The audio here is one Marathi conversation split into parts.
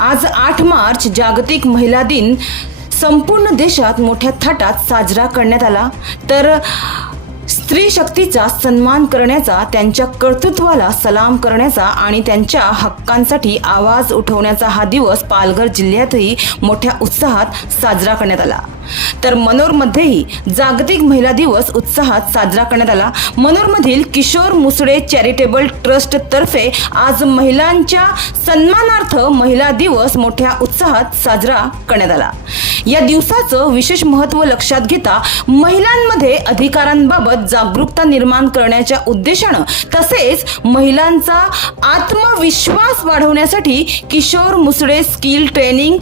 आज 8 मार्च जागतिक महिला दिन संपूर्ण देशात मोठ्या थाटात साजरा करण्यात आला। तर स्त्री शक्तीचा सन्मान करण्याचा, त्यांच्या कर्तृत्वाला सलाम करण्याचा आणि त्यांच्या हक्कांसाठी आवाज उठवण्याचा हा दिवस पालघर जिल्ह्यातही मोठ्या उत्साहात साजरा करण्यात आला। तर मनोरमध्येही जागतिक महिला दिवस उत्साहात साजरा करण्यात आला। मनोरमधील किशोर मुसळे चॅरिटेबल ट्रस्ट तर्फे आज महिलांच्या सन्मानार्थ महिला दिवस मोठ्या उत्साहात साजरा करण्यात आला। या दिवसाचं विशेष महत्त्व लक्षात घेता महिलांमध्ये अधिकारांबाबत जागरूकता निर्माण करण्याच्या उद्देशानं तसेच महिलांचा आत्मविश्वास वाढवण्यासाठी किशोर मुसळे स्किल ट्रेनिंग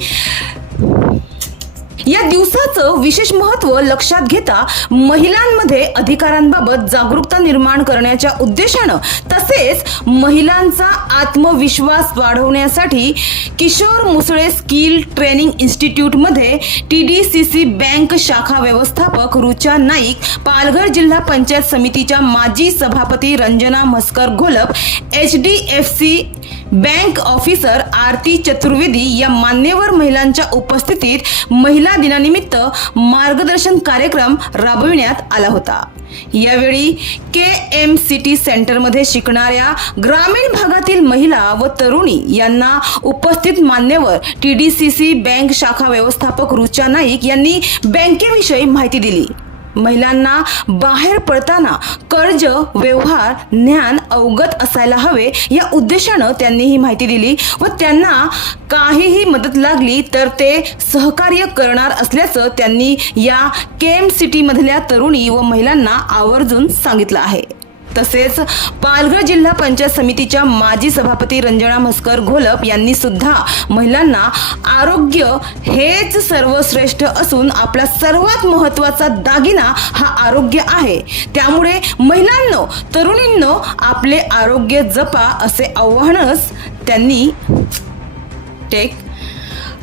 या दिवसाचं विशेष महत्त्व लक्षात घेता महिलांमध्ये अधिकारांबाबत जागरूकता निर्माण करण्याच्या उद्देशानं तसेच महिलांचा आत्मविश्वास वाढवण्यासाठी किशोर मुसळे स्किल ट्रेनिंग इन्स्टिट्यूटमध्ये TDCC बँक शाखा व्यवस्थापक रुचा नाईक, पालघर जिल्हा पंचायत समितीच्या माजी सभापती Ranjana Mhaskar Gholap, HDFC bank officer Aarti Chaturvedi या मान्यवर महिलांच्या उपस्थितीत महिला दिनानिमित्त मार्गदर्शन कार्यक्रम राबविण्यात आला होता। यावेळी KMCT सेंटरमध्ये शिकणाऱ्या ग्रामीण भागातील महिला व तरुणी यांना उपस्थित मान्यवर TDCC बँक शाखा व्यवस्थापक रुचा नाईक यांनी बँकेविषयी माहिती दिली। महिलांना बाहेर पडताना कर्ज व्यवहार ज्ञान अवगत असायला हवे या उद्देशानं त्यांनी ही माहिती दिली व त्यांना काहीही मदत लागली तर ते सहकार्य करणार असल्याचं त्यांनी या KMCT मधल्या तरुणी व महिलांना आवर्जून सांगितलं आहे। तसेच पालघर जिल्हा पंचायत समितीच्या माजी सभापती रंजना म्हस्कर घोलप यांनी सुद्धा महिलांना आरोग्य हेच सर्वश्रेष्ठ असून आपला सर्वात महत्त्वाचा दागिना हा आरोग्य आहे, त्यामुळे महिलांनो तरुणींनो आपले आरोग्य जपा असे आवाहनच त्यांनी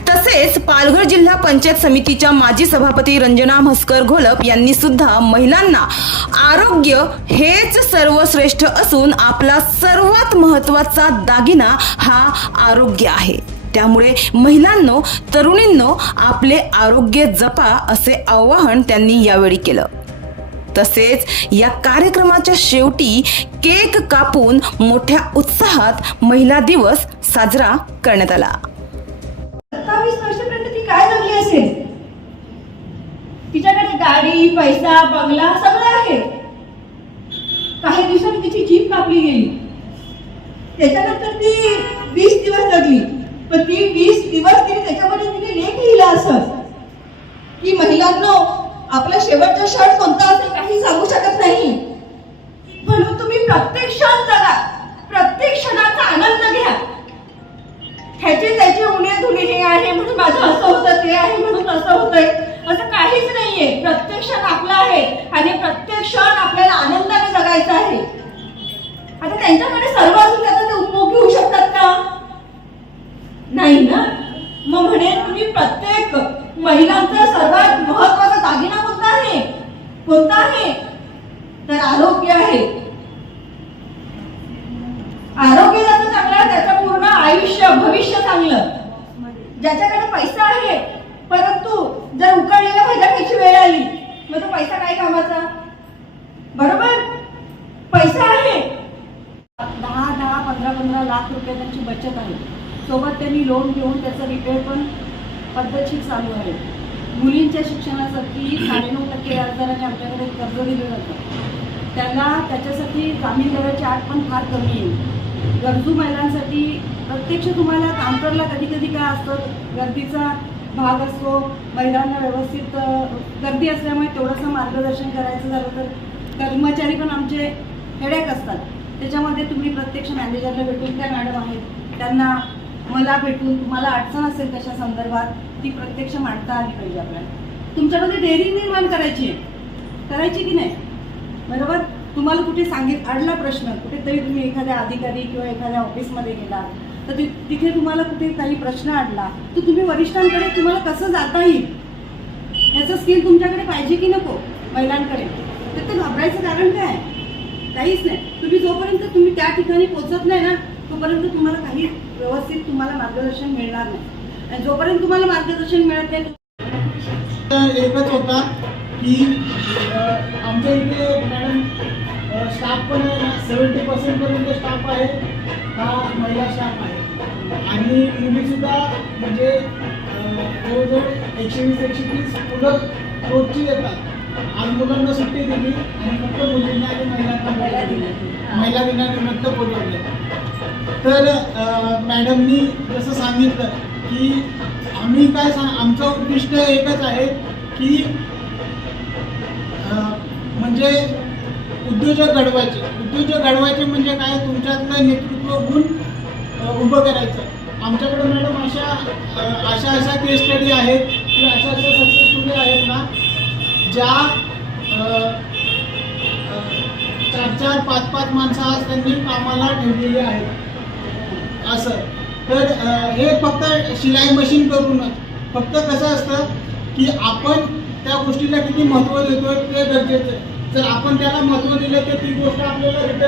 तसेच पालघर जिल्हा पंचायत समितीच्या माजी सभापती रंजना म्हस्कर घोलप यांनी सुद्धा महिलांना आरोग्य हेच सर्वश्रेष्ठ असून आपला सर्वात महत्त्वाचा दागिना हा आरोग्य आहे, त्यामुळे महिलांनो तरुणींनो आपले आरोग्य जपा असे आवाहन त्यांनी यावेळी केलं। तसेच या कार्यक्रमाच्या शेवटी केक कापून मोठ्या उत्साहात महिला दिवस साजरा करण्यात आला। 27 वर्षापर्यंत ती काय जगली असेल? तिच्याकडे गाडी पैसा बंगला सगळं आहे। काही दिवसांनी तिची जीभ कापली गेली। त्याच्यानंतर ती 20 दिवस जगली, पण ती 20 दिवस तिने त्याच्यामध्ये तिने लेख लिहिला असं की महिलांनो आपला शेवटचा क्षण कोणता असेल काही सांगू शकत नाही, म्हणून तुम्ही प्रत्येक क्षण जगा, प्रत्येक क्षणाचा आनंद घ्या। ह्याचे त्याचे उणे धुणे हे आहे म्हणून माझं असं होतं, ते आहे म्हणून असं होतंय, असं काहीच नाहीये। प्रत्येक क्षण आपला आहे आणि प्रत्येक क्षण आपल्याला आनंदाने जगायचा आहे। आता त्यांच्याकडे सर्व असून त्याचा ते उपभोग घेऊ शकतात का? नाही ना। मग म्हणे तुम्ही प्रत्येक महिलांचा सर्वात महत्त्वाचा दागिना कोणता आहे? कोणता आहे? तर आरोग्य आहे। आरोग्य ज्याचं चांगलं त्याचं पूर्ण आयुष्य भविष्य चांगलं। ज्याच्याकडे पैसा आहे परंतु जर उकडलेल्या भाज्या खायची वेळ आली मग तो पैसा काय कामाचा? बरोबर? पैसा आहे 10-15 लाख रुपये त्यांची बचत आहे। सोबत त्यांनी लोन घेऊन त्याचं रिपेअर पण पद्धतशीर चालू आहे। मुलींच्या शिक्षणासाठी 9.5% व्याजदराने आमच्याकडे कर्ज दिलं जातं। त्याच्यासाठी जामीन दराची अट पण फार कमी आहे। गरजू महिलांसाठी प्रत्यक्ष तुम्हाला काउंटरला कधी कधी काय असतं, गर्दीचा भाग असतो, महिलांना व्यवस्थित गर्दी असल्यामुळे थोडंसं मार्गदर्शन करायचं झालं तर कर्मचारी पण आमचे हेडेक असतात। त्याच्यामध्ये तुम्ही प्रत्यक्ष मॅनेजरला भेटून, त्या मॅडम आहेत त्यांना मला भेटून तुम्हाला अडचण असेल कशा संदर्भात ती प्रत्यक्ष मांडता आली पाहिजे। आपल्याला तुमच्यामध्ये डेअरिंग निर्माण करायची की नाही? बरोबर? तुम्हाला कुठे अडला प्रश्न, कुठेतरी तुम्ही एखाद्या अधिकारी किंवा एखाद्या ऑफिसमध्ये गेला तर तिथे तुम्हाला कुठे काही प्रश्न अडला तर तुम्ही वरिष्ठांकडे तुम्हाला कसं जाता येईल याचं स्किल तुमच्याकडे पाहिजे की नको महिलांकडे? तर ते घाबरायचं कारण काय? काहीच नाही। तुम्ही जोपर्यंत तुम्ही त्या ठिकाणी पोहोचत नाही ना तोपर्यंत तुम्हाला काही व्यवस्थित तुम्हाला मार्गदर्शन मिळणार नाही. आणि जोपर्यंत तुम्हाला मार्गदर्शन मिळत नाही एकच होता की आमच्या इथे मॅडम स्टाफ पण आहे ना 70% पर्यंत स्टाफ आहे हा महिला स्टाफ आहे आणि मुलीसुद्धा म्हणजे जवळजवळ 120-130 मुलं रोजची येतात. आज मुलांना सुट्टी दिली आणि फक्त मुलींना आणि महिलांना महिला दिनानिमित्त बोलवले. तर मॅडमनी जसं सांगितलं की आम्ही काय आमचं उद्दिष्ट एकच आहे की म्हणजे उद्योजक घडवायचे म्हणजे काय तुमच्यातलं नेतृत्व गुण उभं करायचं. आमच्याकडे मॅडम अशा केस स्टडी आहेत की अशा सक्सेस स्टोरी आहेत ना ज्या 4-5 माणसं आज त्यांनी कामाला ठेवलेली आहेत असं. तर हे फक्त शिलाई मशीन करूनच फक्त कसं असतं की आपण त्या गोष्टीला किती महत्त्व देतोय ते गरजेचं आहे. जर आपण त्याला महत्त्व दिलं तर ती गोष्ट आपल्याला रिटर्न